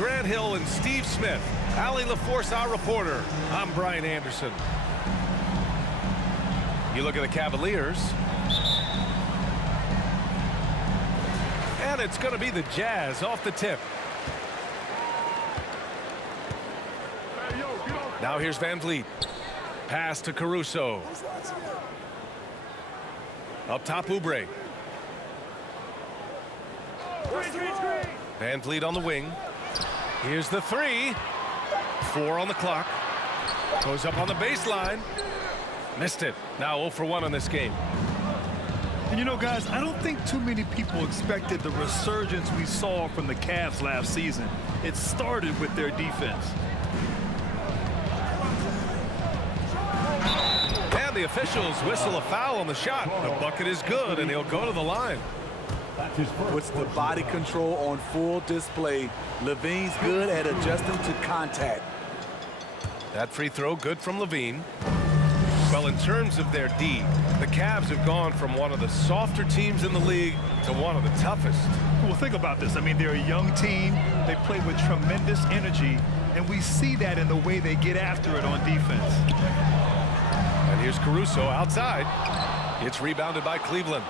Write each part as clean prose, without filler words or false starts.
Grant Hill and Steve Smith. Allie LaForce, our reporter. I'm Brian Anderson. You look at the Cavaliers. And it's going to be the Jazz off the tip. Now here's Van Vliet. Pass to Caruso. Up top, Oubre. Van Vliet on the wing. Here's the three. 4 on the clock. Goes up on the baseline. Missed it. Now 0 for 1 on this game. And you know, guys, I don't think too many people expected the resurgence we saw from the Cavs last season. It started with their defense. And the officials whistle a foul on the shot. The bucket is good, and he'll go to the line. With the body control on full display, Levine's good at adjusting to contact. That free throw good from Levine. Well, in terms of their D, the Cavs have gone from one of the softer teams in the league to one of the toughest. Well, think about this. I mean, they're a young team. They play with tremendous energy, and we see that in the way they get after it on defense. And here's Caruso outside. It's rebounded by Cleveland.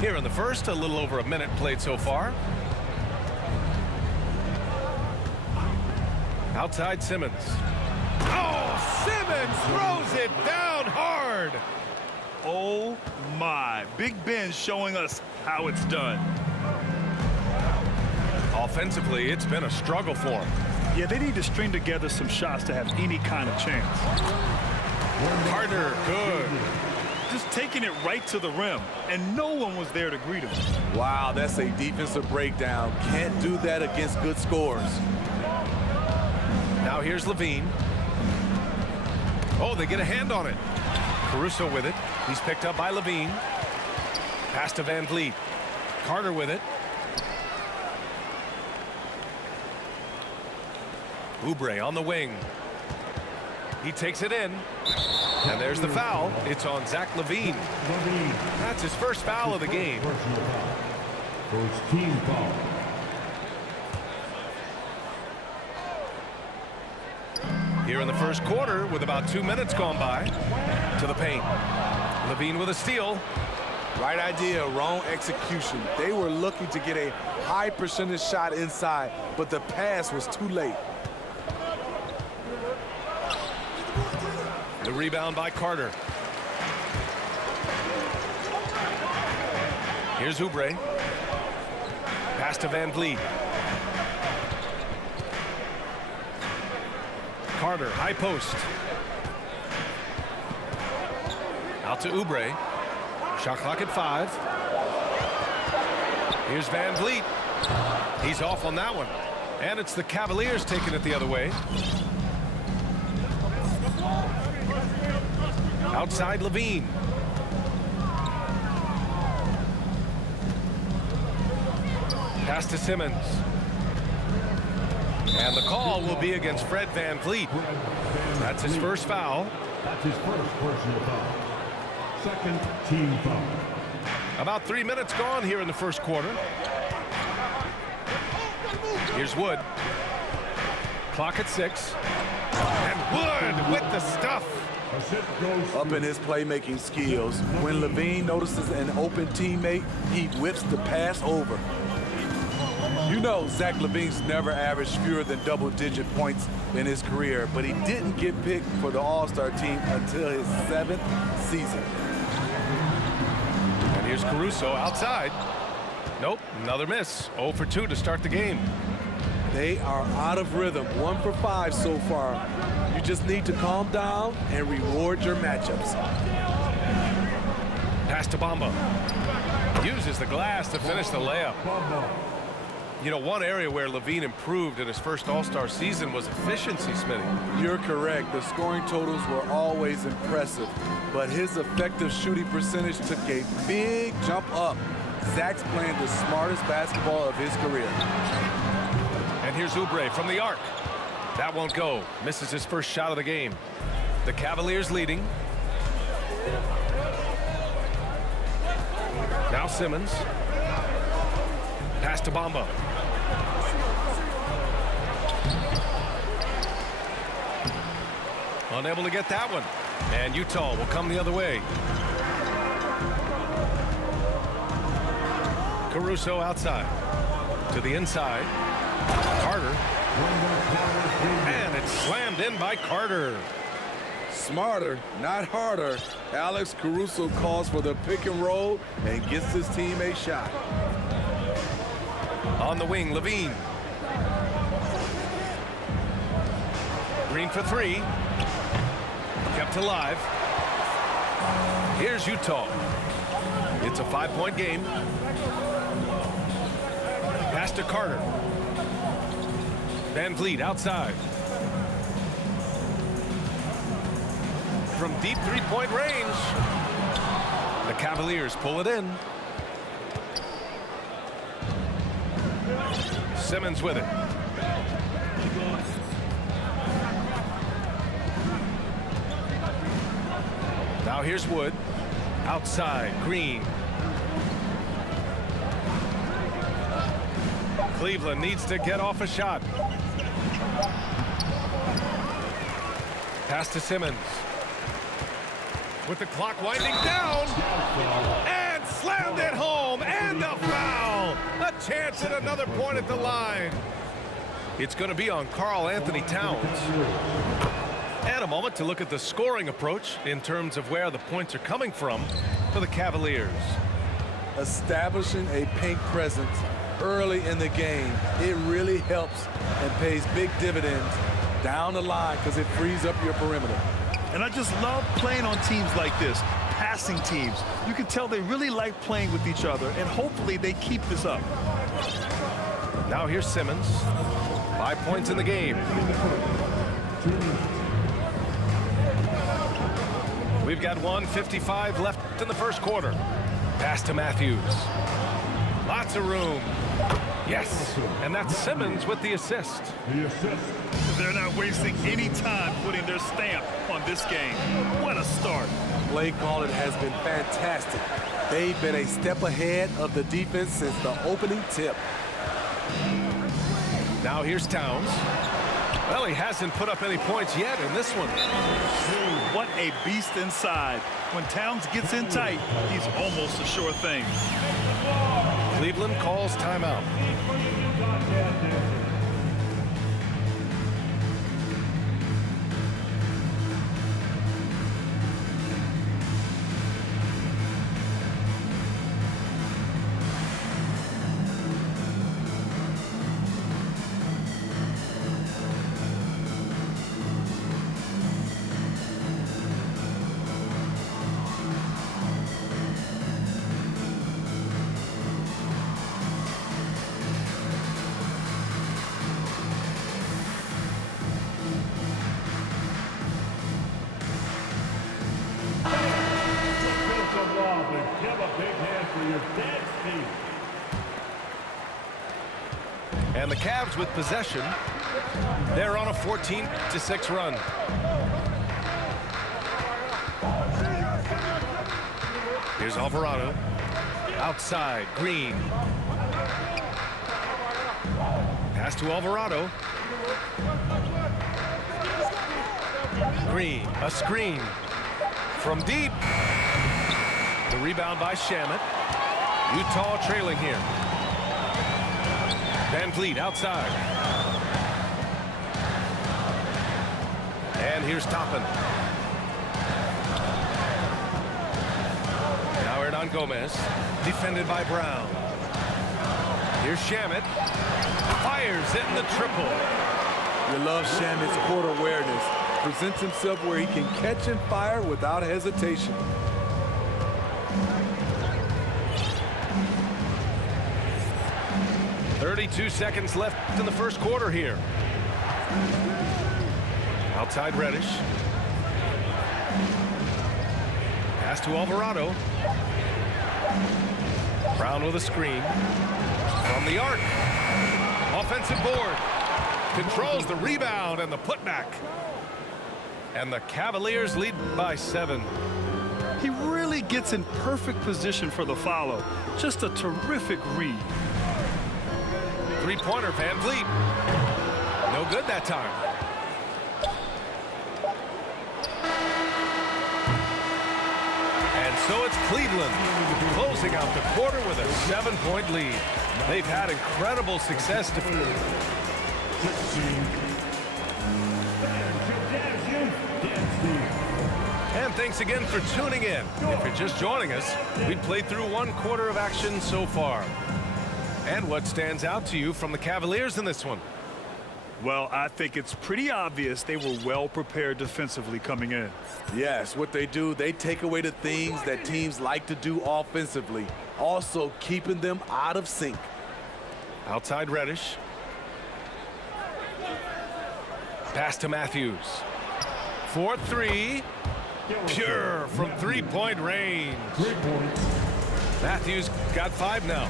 Here in the first, a little over a minute played so far. Outside Simmons. Oh, Simmons throws it down hard. Oh, my. Big Ben showing us how it's done. Offensively, it's been a struggle for him. Yeah, they need to string together some shots to have any kind of chance. Carter, good. Just taking it right to the rim, and no one was there to greet him. Wow, that's a defensive breakdown. Can't do that against good scores. Now here's Levine. Oh, they get a hand on it. Caruso with it. He's picked up by Levine. Pass to Van Vliet. Carter with it. Oubre on the wing. He takes it in. And there's the foul. It's on Zach Levine. That's his first foul of the game. First team foul. Here in the first quarter, with about 2 minutes gone by, to the paint. Levine with a steal. Right idea, wrong execution. They were looking to get a high percentage shot inside, but the pass was too late. The rebound by Carter. Here's Oubre. Pass to Van Vliet. Carter, high post. Out to Oubre. Shot clock at 5. Here's Van Vliet. He's off on that one. And it's the Cavaliers taking it the other way. Outside Levine. Pass to Simmons. And the call will be against Fred Van Vliet. That's his first foul. That's his first personal foul. Second team foul. About 3 minutes gone here in the first quarter. Here's Wood. Clock at 6. And Wood with the stuff. Up in his playmaking skills. When Levine notices an open teammate, he whips the pass over. You know, Zach Levine's never averaged fewer than double-digit points in his career, but he didn't get picked for the All-Star team until his 7th season. And here's Caruso outside. Nope, another miss. 0 for 2 to start the game. They are out of rhythm. 1 for 5 so far. You just need to calm down and reward your matchups. Pass to Bamba. Uses the glass to finish the layup. You know, one area where Levine improved in his first All-Star season was efficiency, Smitty. You're correct. The scoring totals were always impressive, but his effective shooting percentage took a big jump up. Zach's playing the smartest basketball of his career. And here's Oubre from the arc. That won't go. Misses his first shot of the game. The Cavaliers leading. Now Simmons. Pass to Bamba. Unable to get that one. And Utah will come the other way. Caruso outside. To the inside. Carter. And it's slammed in by Carter. Smarter, not harder. Alex Caruso calls for the pick and roll and gets his team a shot. On the wing, Levine. Green for three. Kept alive. Here's Utah. It's a 5-point game. Pass to Carter. Van Vliet outside. From deep three-point range. The Cavaliers pull it in. Simmons with it. Now here's Wood. Outside, Green. Cleveland needs to get off a shot. Pass to Simmons. With the clock winding down. And slammed it home. And a foul. A chance at another point at the line. It's going to be on Karl Anthony Towns. And a moment to look at the scoring approach in terms of where the points are coming from for the Cavaliers. Establishing a paint presence early in the game, it really helps and pays big dividends down the line because it frees up your perimeter. And I just love playing on teams like this, passing teams. You can tell they really like playing with each other, and hopefully they keep this up. Now here's Simmons. 5 points in the game. We've got 1:55 left in the first quarter. Pass to Matthews. Lots of room. Yes, and that's Simmons with the assist. They're not wasting any time putting their stamp on this game. What a start. Play calling has been fantastic. They've been a step ahead of the defense since the opening tip. Now here's Towns. Well, he hasn't put up any points yet in this one. What a beast inside. When Towns gets in tight, he's almost a sure thing. Cleveland calls timeout. And the Cavs with possession. They're on a 14-6 run. Here's Alvarado. Outside, Green. Pass to Alvarado. Green, a screen. From deep. The rebound by Shamet. Utah trailing here. Van Vliet outside. And here's Toppin. Now Hernan Gomez, defended by Brown. Here's Shamet. Fires in the triple. You love Shamet's court awareness. Presents himself where he can catch and fire without hesitation. .32 seconds left in the first quarter here. Outside Reddish. Pass to Alvarado. Brown with a screen. From the arc. Offensive board. Controls the rebound and the putback. And the Cavaliers lead by 7. He really gets in perfect position for the follow. Just a terrific read. Three-pointer, Van Vliet. No good that time. And so it's Cleveland closing out the quarter with a 7-point lead. They've had incredible success defending. And thanks again for tuning in. If you're just joining us, we played through 1 quarter of action so far. And what stands out to you from the Cavaliers in this one? Well, I think it's pretty obvious they were well prepared defensively coming in. Yes, what they do, they take away the things that teams like to do offensively, also keeping them out of sync. Outside Reddish. Pass to Matthews. 4-3. Pure from 3-point range. 3 points. Matthews got 5 now.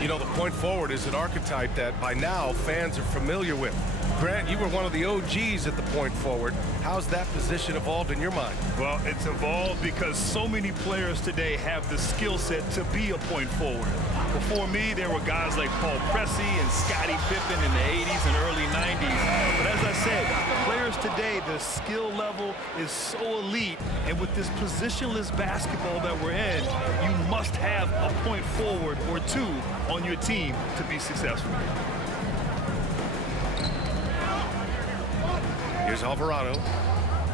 You know, the point forward is an archetype that by now fans are familiar with. Grant, you were one of the OGs at the point forward. How's that position evolved in your mind? Well, it's evolved because so many players today have the skill set to be a point forward. Before me, there were guys like Paul Pressey and Scottie Pippen in the 80s and early 90s. But as I said, players today, the skill level is so elite. And with this positionless basketball that we're in, you must have a point forward or 2 on your team to be successful. Here's Alvarado.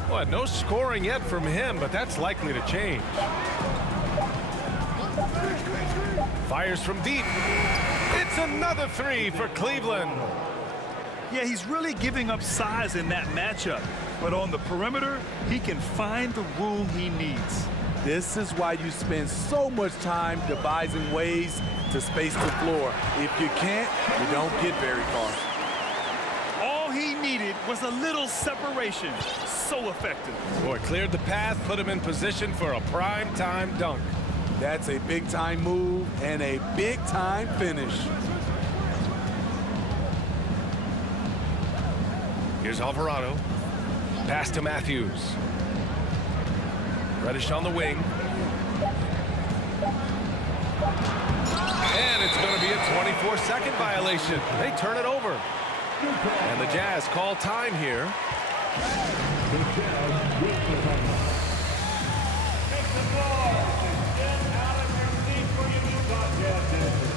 Well, no scoring yet from him, but that's likely to change. Fires from deep. It's another 3 for Cleveland. Yeah, he's really giving up size in that matchup. But on the perimeter, he can find the room he needs. This is why you spend so much time devising ways to space the floor. If you can't, you don't get very far. All he needed was a little separation. So effective. Boy, cleared the path, put him in position for a prime-time dunk. That's a big-time move and a big-time finish. Here's Alvarado. Pass to Matthews. Reddish on the wing. And it's going to be a 24-second violation. They turn it over. And the Jazz call time here. The Jazz with the timeout. Take the ball and get out of your seat for your Utah Jazz dancers.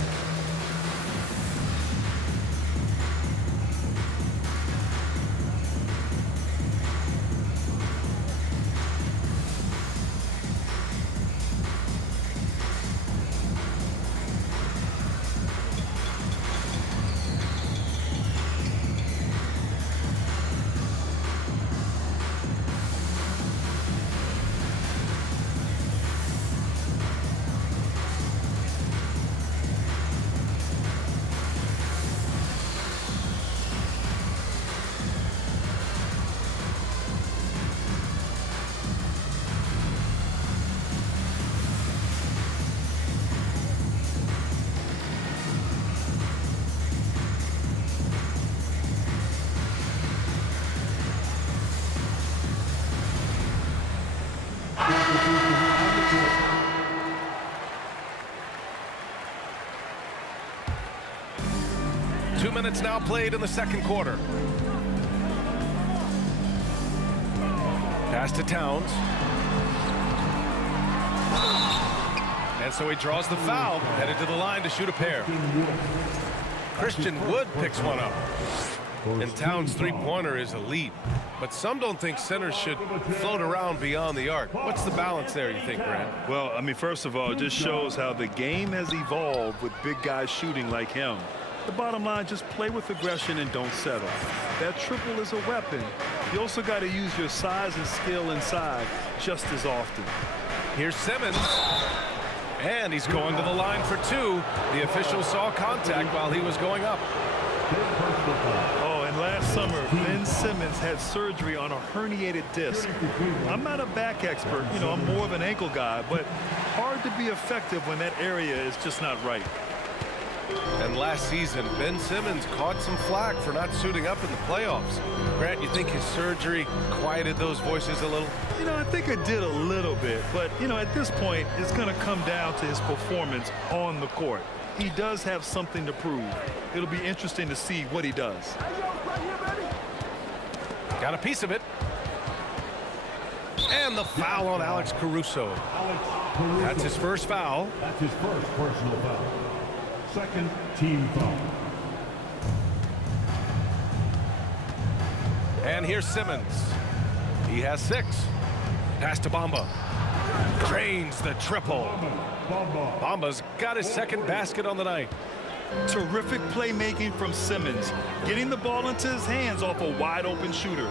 Two minutes now played in the second quarter. Pass to Towns. And so he draws the foul, headed to the line to shoot a pair. Christian Wood picks one up. And Towns' three-pointer is elite. But some don't think centers should float around beyond the arc. What's the balance there, you think, Grant? Well, I mean, first of all, it just shows how the game has evolved with big guys shooting like him. The bottom line, just play with aggression and don't settle. That triple is a weapon. You also got to use your size and skill inside just as often. Here's Simmons. And he's going to the line for two. The official saw contact while he was going up. Oh, and last summer, Ben Simmons had surgery on a herniated disc. I'm not a back expert. You know, I'm more of an ankle guy, but hard to be effective when that area is just not right. And last season, Ben Simmons caught some flack for not suiting up in the playoffs. Grant, you think his surgery quieted those voices a little? You know, I think it did a little bit, but, you know, at this point, it's going to come down to his performance on the court. He does have something to prove. It'll be interesting to see what he does. Got a piece of it. And the foul on Alex Caruso. That's his first foul. That's his first personal foul. Second team foul. And here's Simmons. He has 6. Pass to Bamba. Drains the triple. Bamba's got his second basket on the night. Terrific playmaking from Simmons, getting the ball into his hands off a wide open shooter.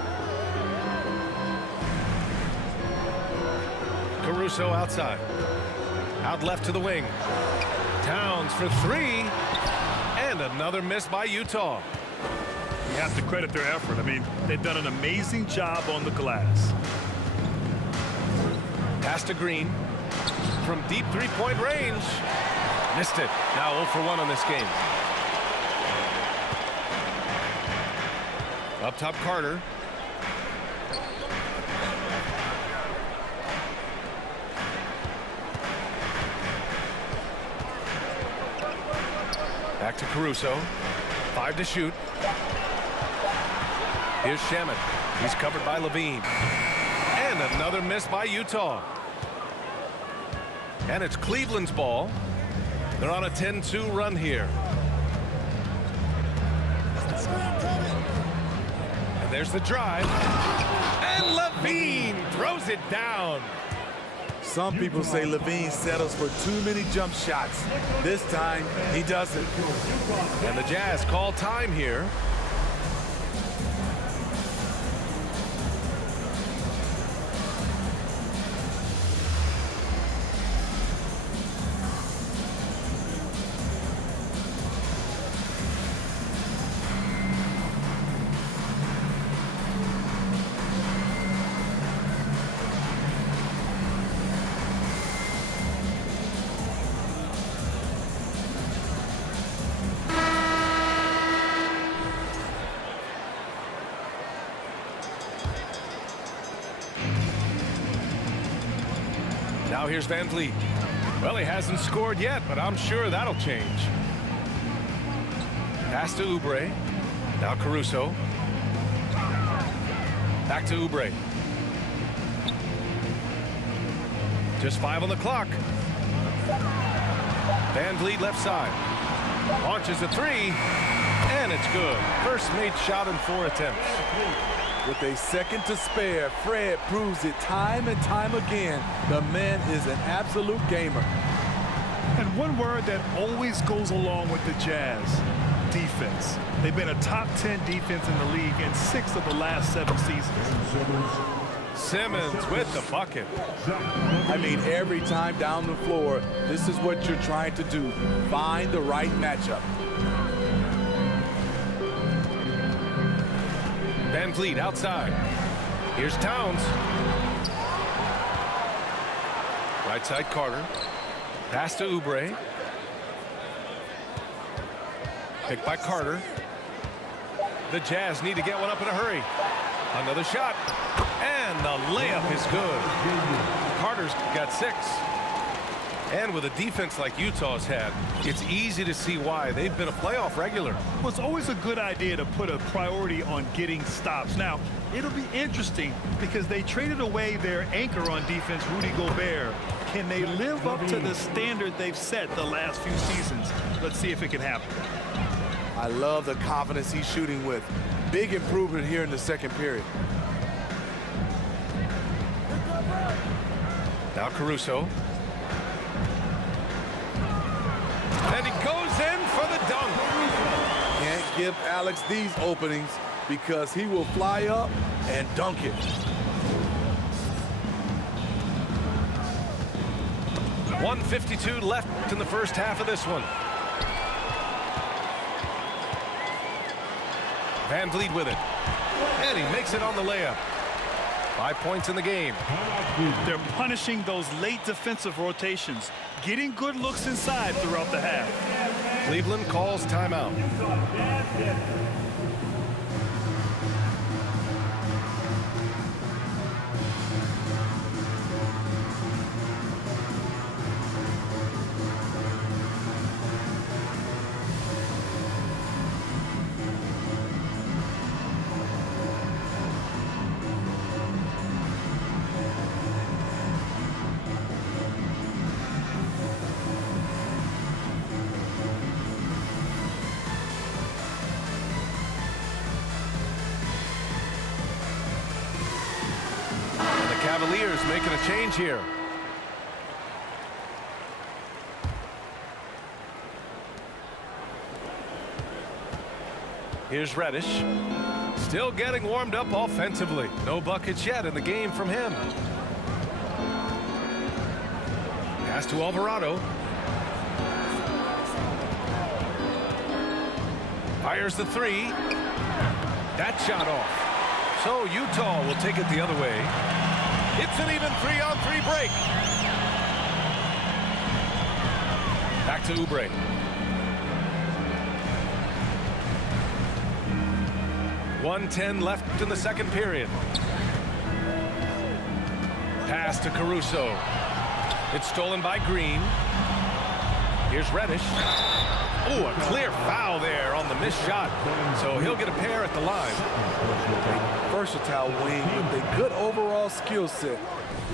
Caruso outside. Out left to the wing. Towns for 3. And another miss by Utah. You have to credit their effort. I mean, they've done an amazing job on the glass. Pass to Green. From deep three-point range. Missed it. Now 0 for 1 on this game. Up top, Carter. Back to Caruso. 5 to shoot. Here's Shamet. He's covered by Levine. And another miss by Utah. And it's Cleveland's ball. They're on a 10-2 run here. And there's the drive. And Levine throws it down. Some people say Levine settles for too many jump shots. This time, he doesn't. And the Jazz call time here. Now here's Van Vliet. Well, he hasn't scored yet, but I'm sure that'll change. Pass to Oubre. Now Caruso. Back to Oubre. Just 5 on the clock. Van Vliet left side. Launches a 3, and it's good. First made shot in 4 attempts. With a second to spare, Fred proves it time and time again. The man is an absolute gamer. And one word that always goes along with the Jazz, defense. They've been a top 10 defense in the league in 6 of the last 7 seasons. Simmons with the bucket. I mean, every time down the floor, this is what you're trying to do. Find the right matchup. Van Vliet outside. Here's Towns. Right side, Carter. Pass to Oubre. Picked by Carter. The Jazz need to get one up in a hurry. Another shot. And the layup is good. Carter's got 6. And with a defense like Utah's had, it's easy to see why. They've been a playoff regular. Well, it's always a good idea to put a priority on getting stops. Now, it'll be interesting because they traded away their anchor on defense, Rudy Gobert. Can they live up to the standard they've set the last few seasons? Let's see if it can happen. I love the confidence he's shooting with. Big improvement here in the second period. Now Caruso. And he goes in for the dunk. Can't give Alex these openings because he will fly up and dunk it. .152 left in the first half of this one. Van Vliet with it. And he makes it on the layup. 5 points in the game. They're punishing those late defensive rotations, getting good looks inside throughout the half. Cleveland calls timeout. Cavaliers making a change here. Here's Reddish. Still getting warmed up offensively. No buckets yet in the game from him. Pass to Alvarado. Fires the three. That shot off. So Utah will take it the other way. It's an even 3-on-3 break. Back to Oubre. .110 left in the second period. Pass to Caruso. It's stolen by Green. Here's Reddish. Oh, a clear foul there on the missed shot. So he'll get a pair at the line. Versatile wing with a good overall skill set.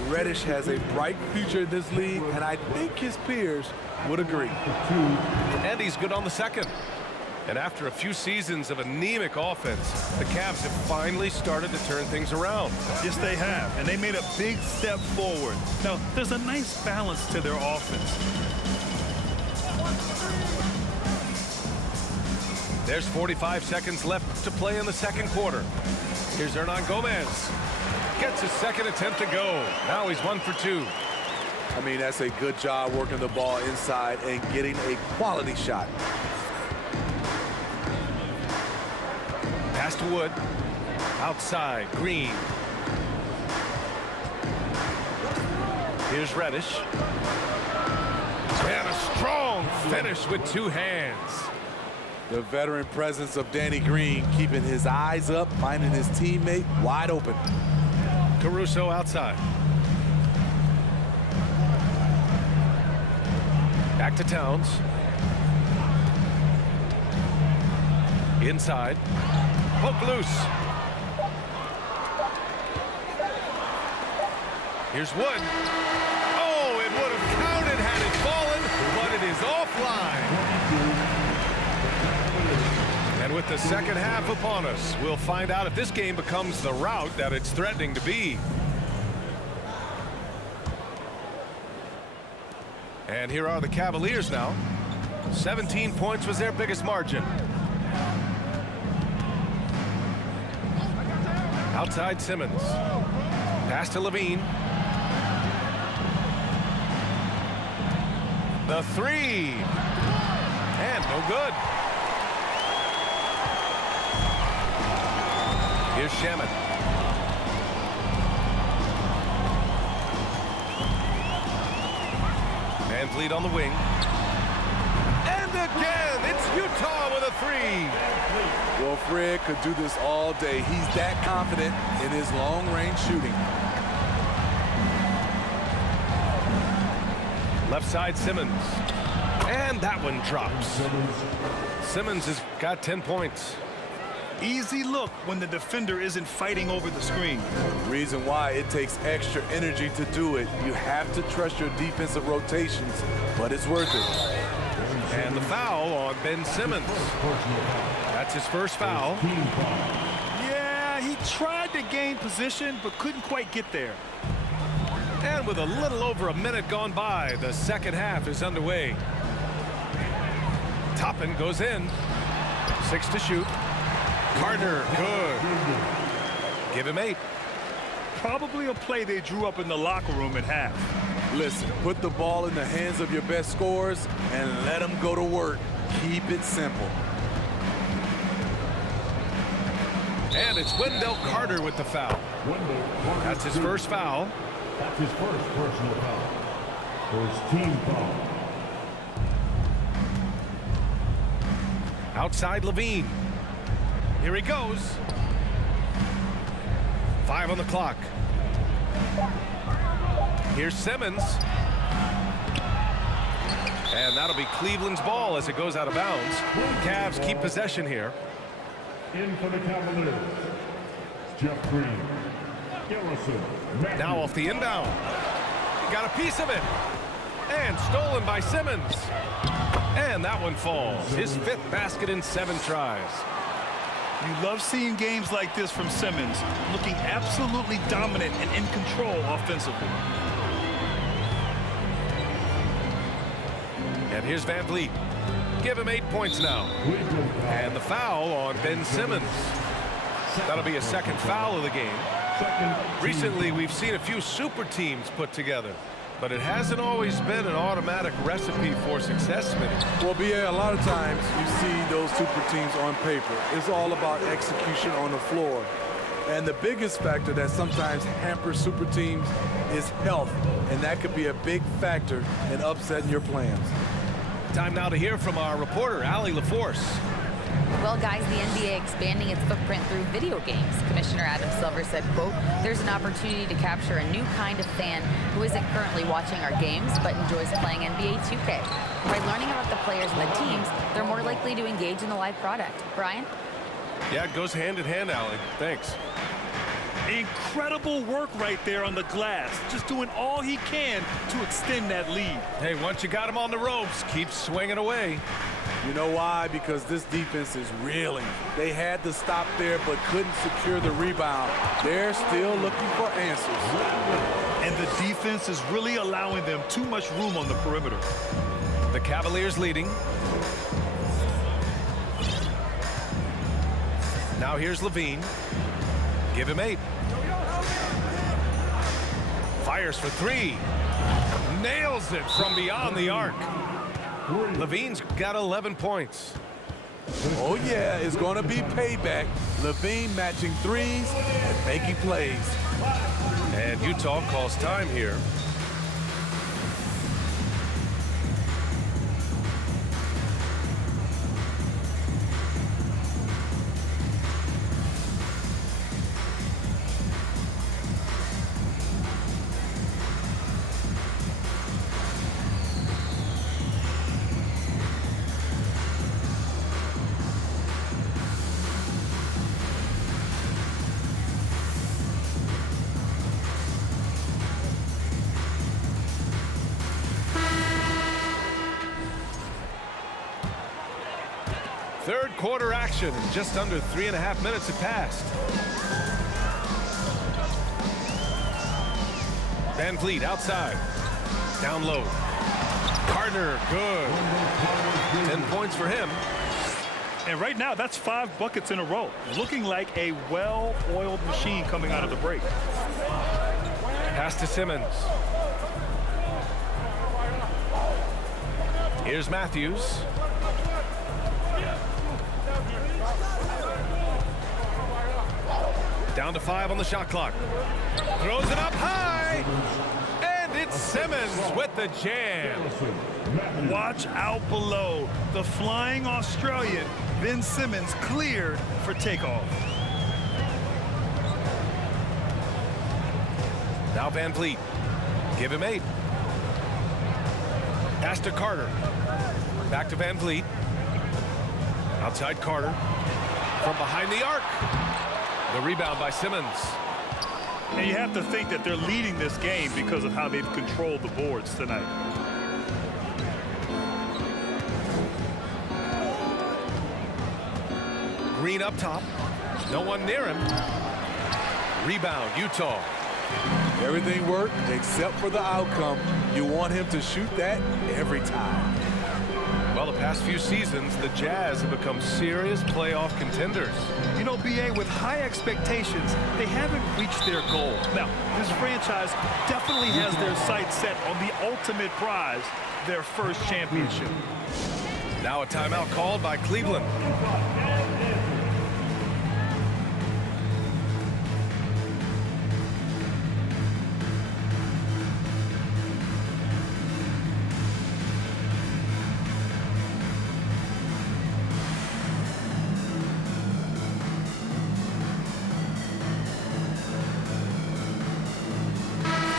Reddish has a bright future in this league, and I think his peers would agree. And he's good on the second. And after a few seasons of anemic offense, the Cavs have finally started to turn things around. Yes, they have, and they made a big step forward. Now, there's a nice balance to their offense. There's 45 seconds left to play in the second quarter. Here's Hernan Gomez. Gets his second attempt to go. Now he's 1 for 2. I mean, that's a good job working the ball inside and getting a quality shot. Pass to Wood. Outside, Green. Here's Reddish. And a strong finish with two hands. The veteran presence of Danny Green keeping his eyes up, finding his teammate wide open. Caruso outside. Back to Towns. Inside. Poke loose. Here's Wood. Oh, it would have counted had it fallen, but it is offline. And with the second half upon us, we'll find out if this game becomes the rout that it's threatening to be. And here are the Cavaliers now. 17 points was their biggest margin. Outside Simmons. Pass to Levine. The three. And no good. Here's Shaman. VanVleet on the wing. And again, it's Utah with a three. Well, Fred could do this all day. He's that confident in his long-range shooting. Left side, Simmons. And that one drops. Simmons has got 10 points. Easy look when the defender isn't fighting over the screen. Reason why it takes extra energy to do it. You have to trust your defensive rotations, but it's worth it. And the foul on Ben Simmons. That's his first foul. Yeah, he tried to gain position, but couldn't quite get there. And with a little over a minute gone by, the second half is underway. Toppin goes in. 6 to shoot. Carter, good. Give him 8. Probably a play they drew up in the locker room at half. Listen, put the ball in the hands of your best scorers and let them go to work. Keep it simple. And it's Wendell Carter with the foul. That's his first foul. That's his first personal foul. First team foul. Outside Levine. Here he goes. 5 on the clock. Here's Simmons. And that'll be Cleveland's ball as it goes out of bounds. Cavs keep possession here. In for the Cavaliers, Jeff Green. Now off the inbound. He got a piece of it. And stolen by Simmons. And that one falls. His 5th basket in 7 tries. You love seeing games like this from Simmons, looking absolutely dominant and in control offensively. And here's Van Vliet. Give him 8 points now. And the foul on Ben Simmons. That'll be a second foul of the game. Recently, we've seen a few super teams put together, but it hasn't always been an automatic recipe for success, Smitty. Well, BA, a lot of times you see those super teams on paper. It's all about execution on the floor. And the biggest factor that sometimes hampers super teams is health, and that could be a big factor in upsetting your plans. Time now to hear from our reporter, Allie LaForce. Well, guys, the NBA expanding its footprint through video games. Commissioner Adam Silver said, quote, "There's an opportunity to capture a new kind of fan who isn't currently watching our games but enjoys playing NBA 2K. By learning about the players and the teams, they're more likely to engage in the live product." Brian? Yeah, it goes hand in hand, Allie. Thanks. Incredible work right there on the glass. Just doing all he can to extend that lead. Hey, once you got him on the ropes, keep swinging away. You know why? Because this defense is reeling. They had to stop there but couldn't secure the rebound. They're still looking for answers. And the defense is really allowing them too much room on the perimeter. The Cavaliers leading. Now here's Levine. Give him 8. Fires for 3. Nails it from beyond the arc. Levine's got 11 points. Oh, yeah, it's going to be payback. Levine matching threes and making plays. And Utah calls time here. Third quarter action. Just under 3.5 minutes have passed. Van Vliet outside. Down low. Gardner, good. 10 points for him. And right now, that's 5 buckets in a row. Looking like a well-oiled machine coming out of the break. Pass to Simmons. Here's Matthews. Down to 5 on the shot clock. Throws it up high. And it's Simmons with the jam. Watch out below. The flying Australian, Ben Simmons, cleared for takeoff. Now Van Vliet. Give him 8. Pass to Carter. Back to Van Vliet. Outside Carter. From behind the arc. The rebound by Simmons. And you have to think that they're leading this game because of how they've controlled the boards tonight. Green up top. No one near him. Rebound, Utah. Everything worked except for the outcome. You want him to shoot that every time. Well, the past few seasons, the Jazz have become serious playoff contenders. You know, BA, with high expectations, they haven't reached their goal. Now, this franchise definitely has their sights set on the ultimate prize, their first championship. Now a timeout called by Cleveland.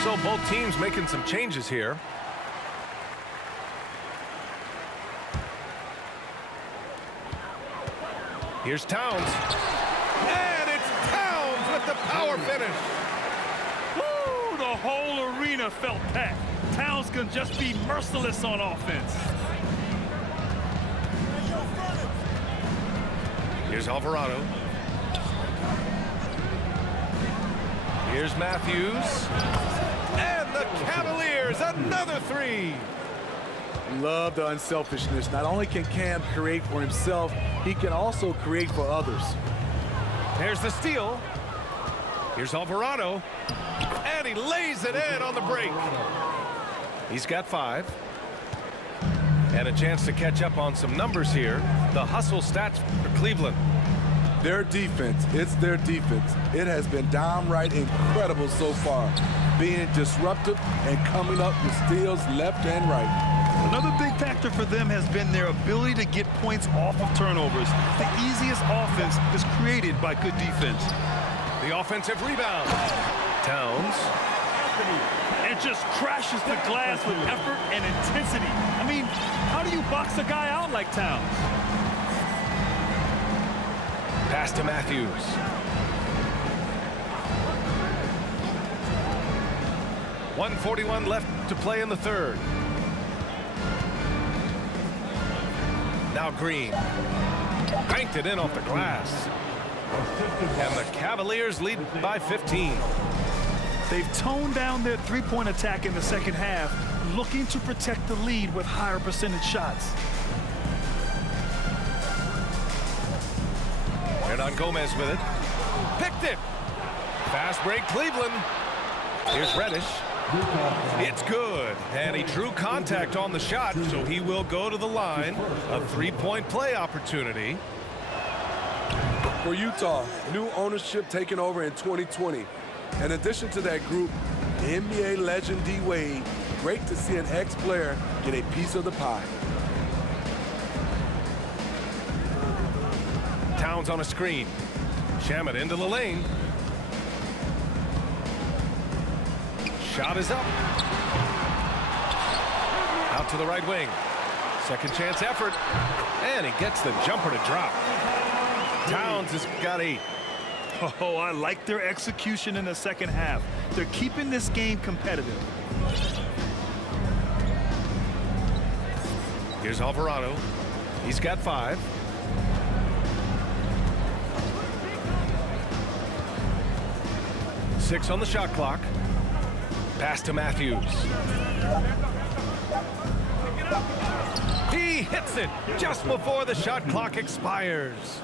So both teams making some changes here. Here's Towns. And it's Towns with the power finish. Woo! The whole arena felt packed. Towns can just be merciless on offense. Here's Alvarado. Here's Matthews. And the Cavaliers, another three. Love the unselfishness. Not only can Cam create for himself, he can also create for others. There's the steal. Here's Alvarado. And he lays it in on the break. He's got 5. And a chance to catch up on some numbers here. The hustle stats for Cleveland. Their defense, it's their defense. It has been downright incredible so far, being disruptive and coming up with steals left and right. Another big factor for them has been their ability to get points off of turnovers. The easiest offense is created by good defense. The offensive rebound. Towns. And just crashes the glass with effort and intensity. I mean, how do you box a guy out like Towns? Pass to Matthews. .141 left to play in the third. Now Green. Banked it in off the glass. And the Cavaliers lead by 15. They've toned down their three-point attack in the second half, looking to protect the lead with higher percentage shots. Hernan Gomez with it. Picked it. Fast break Cleveland. Here's Reddish. It's good. And he drew contact on the shot, so he will go to the line. A three-point play opportunity. For Utah, new ownership taking over in 2020. In addition to that group, NBA legend D. Wade, great to see an ex-player get a piece of the pie. Towns on a screen. Shamet into the lane. Shot is up. Out to the right wing. Second chance effort. And he gets the jumper to drop. Towns has got 8. Oh, I like their execution in the second half. They're keeping this game competitive. Here's Alvarado. He's got 5. Six on the shot clock. Pass to Matthews. He hits it just before the shot clock expires.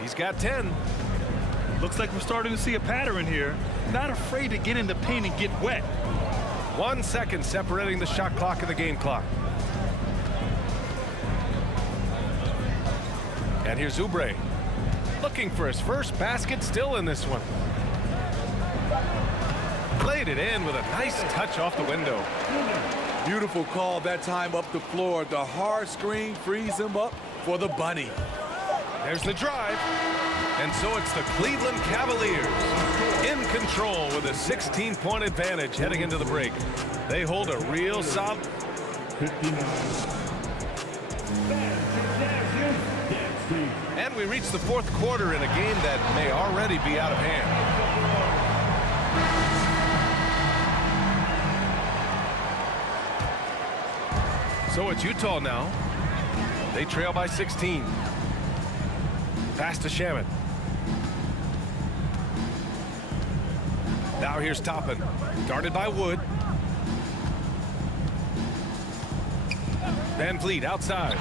He's got 10. Looks like we're starting to see a pattern here. Not afraid to get in the paint and get wet. 1 second separating the shot clock and the game clock. And here's Oubre. Looking for his first basket, still in this one. Played it in with a nice touch off the window. Beautiful call that time up the floor. The hard screen frees him up for the bunny. There's the drive. And so it's the Cleveland Cavaliers in control with a 16-point advantage heading into the break. They hold a real solid. 59. And we reach the fourth quarter in a game that may already be out of hand. So it's Utah now. They trail by 16. Pass to Shamet. Now here's Toppin. Guarded by Wood. Van Vliet outside.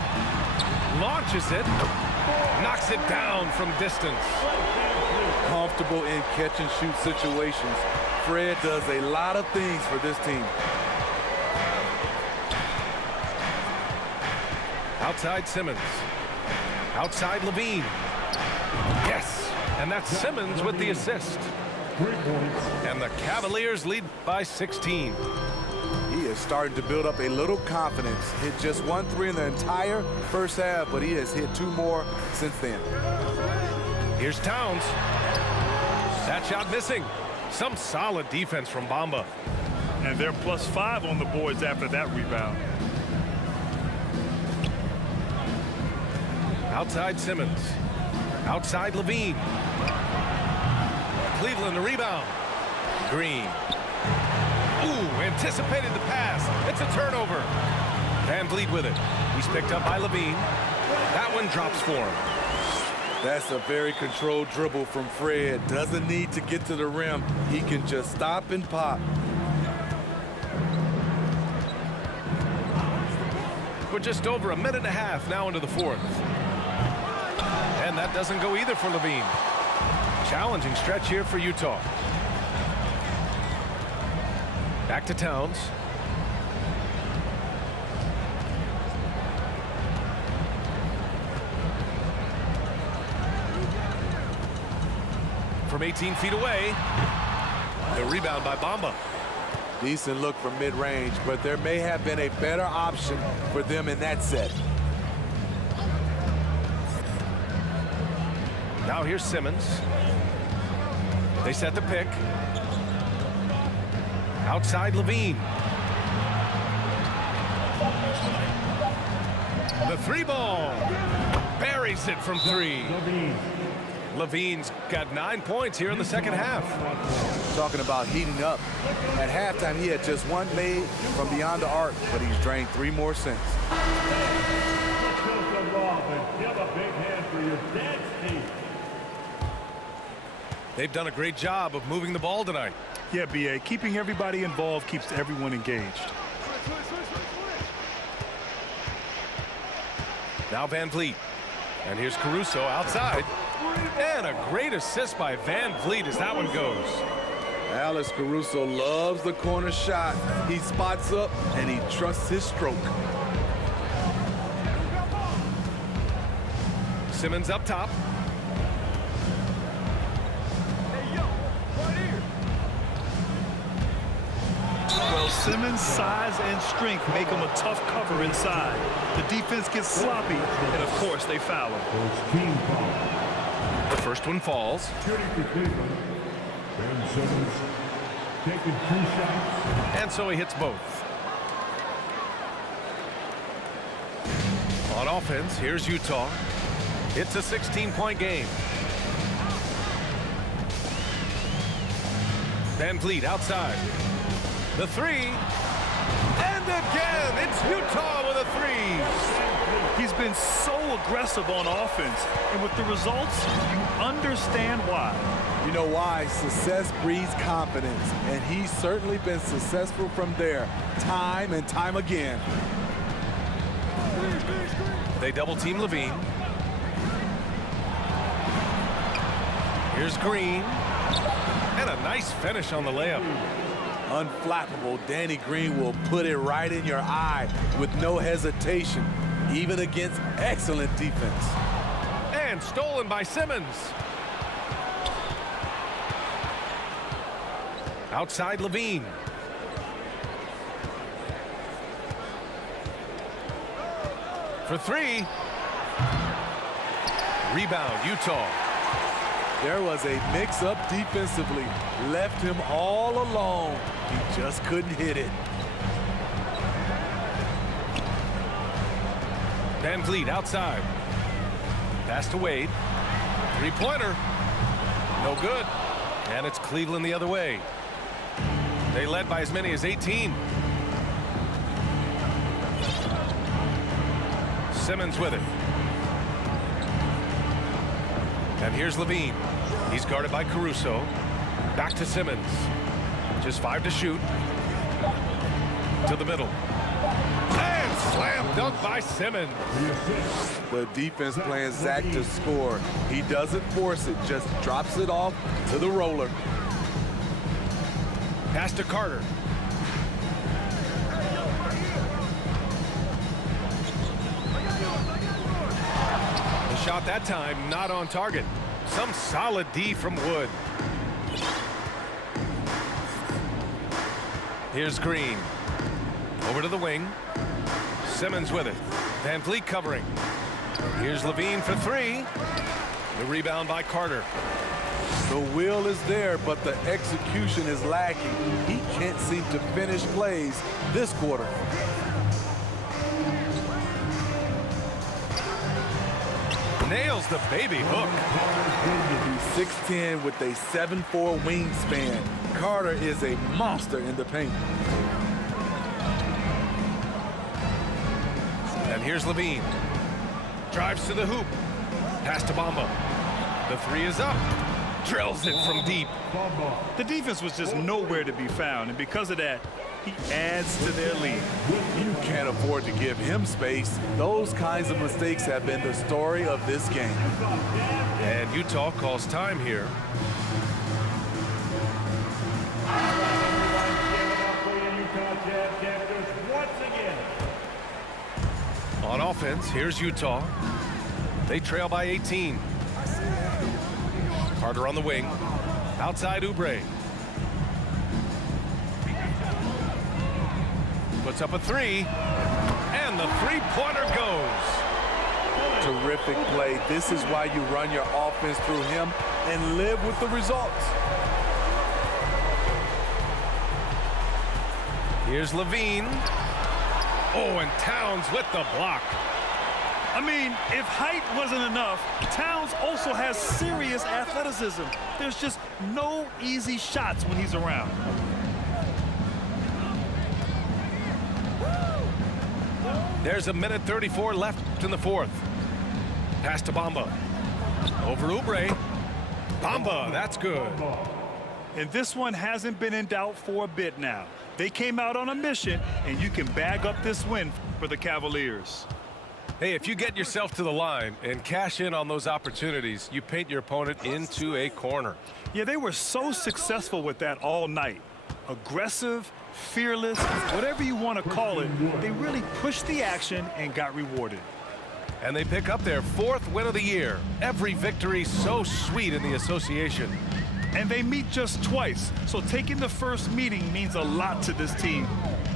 Launches it. Knocks it down from distance. Comfortable in catch-and-shoot situations. Fred does a lot of things for this team. Outside Simmons. Outside Levine. Yes, and that's Simmons with the assist. 3 points. And the Cavaliers lead by 16. He is starting to build up a little confidence. Hit just 1 3 in the entire first half, but he has hit 2 more since then. Here's Towns. That shot missing. Some solid defense from Bamba. And they're +5 on the boards after that rebound. Outside Simmons. Outside Levine. Cleveland the rebound. Green. Ooh, anticipated the pass. It's a turnover. Van Vliet with it. He's picked up by Levine. That one drops for him. That's a very controlled dribble from Fred. Doesn't need to get to the rim. He can just stop and pop. We're just over a minute and a half now into the fourth. And that doesn't go either for Levine. Challenging stretch here for Utah. Back to Towns. From 18 feet away. The rebound by Bamba. Decent look from mid-range, but there may have been a better option for them in that set. Now here's Simmons. They set the pick. Outside Levine. The three ball. Buries it from three. Levine's got 9 points here in the second half. Talking about heating up. At halftime, he had just one made from beyond the arc, but he's drained 3 more since. Joseph Robin, give a big hand for your dance team. They've done a great job of moving the ball tonight. Yeah, B.A. Keeping everybody involved keeps everyone engaged. Now Van Vliet. And here's Caruso outside. And a great assist by Van Vliet as that one goes. Alex Caruso loves the corner shot. He spots up and he trusts his stroke. Simmons up top. Well, Simmons' size and strength make him a tough cover inside. The defense gets sloppy, and of course they foul him. First team foul. The first one falls. Shooting for Cleveland. Ben Simmons taking 2 shots. And so he hits both. On offense, here's Utah. It's a 16-point game. Van Vliet outside. The three. And again, it's Utah with a three. He's been so aggressive on offense, and with the results, you understand why. You know why? Success breeds confidence, and he's certainly been successful from there, time and time again. They double team Levine. Here's Green. And a nice finish on the layup. Unflappable, Danny Green will put it right in your eye with no hesitation, even against excellent defense. And stolen by Simmons. Outside Levine. For three. Rebound, Utah. There was a mix-up defensively. Left him all alone. He just couldn't hit it. Van Vliet outside. Pass to Wade. Three-pointer. No good. And it's Cleveland the other way. They led by as many as 18. Simmons with it. And here's Levine. He's guarded by Caruso. Back to Simmons. Just 5 to shoot. To the middle. And slam dunk by Simmons. The defense playing Zach to score. He doesn't force it, just drops it off to the roller. Pass to Carter. The shot that time not on target. Some solid D from Wood. Here's Green. Over to the wing. Simmons with it. Van Vliet covering. Here's Levine for three. The rebound by Carter. The will is there, but the execution is lacking. He can't seem to finish plays this quarter. Nails the baby hook. He's 6'10" with a 7'4" wingspan. Carter is a monster in the paint. And here's Levine. Drives to the hoop. Pass to Bamba. The three is up. Drills it from deep. The defense was just nowhere to be found, and because of that, he adds to their lead. You can't afford to give him space. Those kinds of mistakes have been the story of this game. And Utah calls time here. On offense, here's Utah. They trail by 18. Carter on the wing. Outside Oubre. Puts up a three. And the three-pointer goes. Terrific play. This is why you run your offense through him and live with the results. Here's Levine. Oh, and Towns with the block. I mean, if height wasn't enough, Towns also has serious athleticism. There's just no easy shots when he's around. There's a minute 34 left in the fourth. Pass to Bamba. Over Oubre. Bamba, that's good. And this one hasn't been in doubt for a bit now. They came out on a mission, and you can bag up this win for the Cavaliers. Hey, if you get yourself to the line and cash in on those opportunities, you paint your opponent into a corner. Yeah, they were so successful with that all night. Aggressive, fearless, whatever you want to call it, they really pushed the action and got rewarded. And they pick up their fourth win of the year. Every victory so sweet in the association. And they meet just twice, so taking the first meeting means a lot to this team.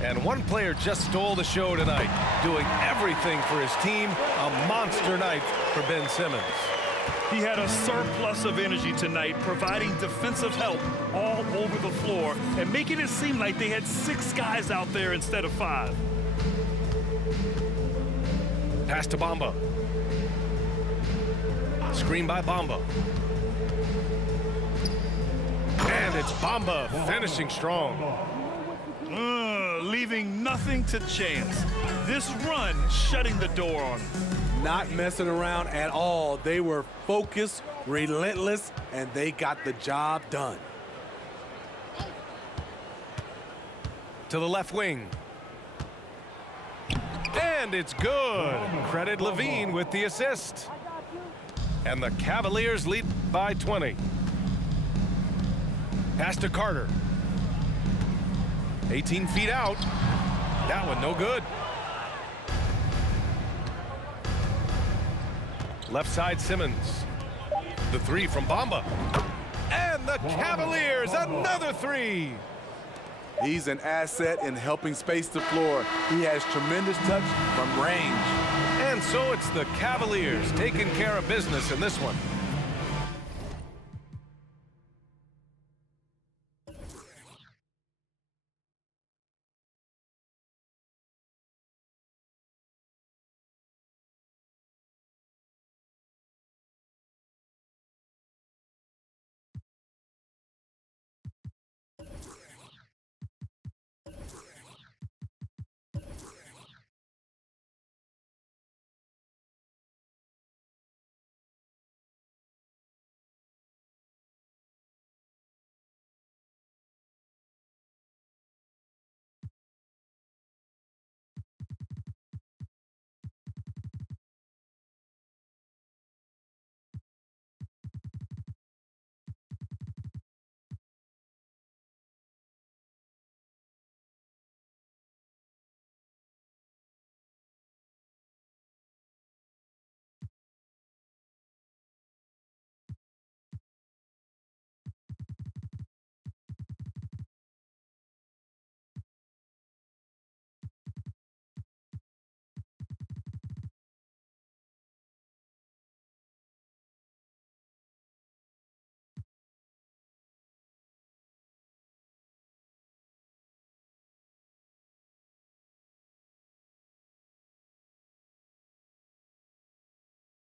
And one player just stole the show tonight, doing everything for his team. A monster night for Ben Simmons. He had a surplus of energy tonight, providing defensive help all over the floor and making it seem like they had 6 guys out there instead of 5. Pass to Bamba. Screen by Bamba. And it's Bamba finishing strong. Leaving nothing to chance. This run shutting the door on him. Not messing around at all. They were focused, relentless, and they got the job done. To the left wing. And it's good. Credit Levine with the assist. And the Cavaliers lead by 20. Pass to Carter. 18 feet out. That one no good. Left side Simmons. The three from Bamba. And the Cavaliers, another three. He's an asset in helping space the floor. He has tremendous touch from range. And so it's the Cavaliers taking care of business in this one.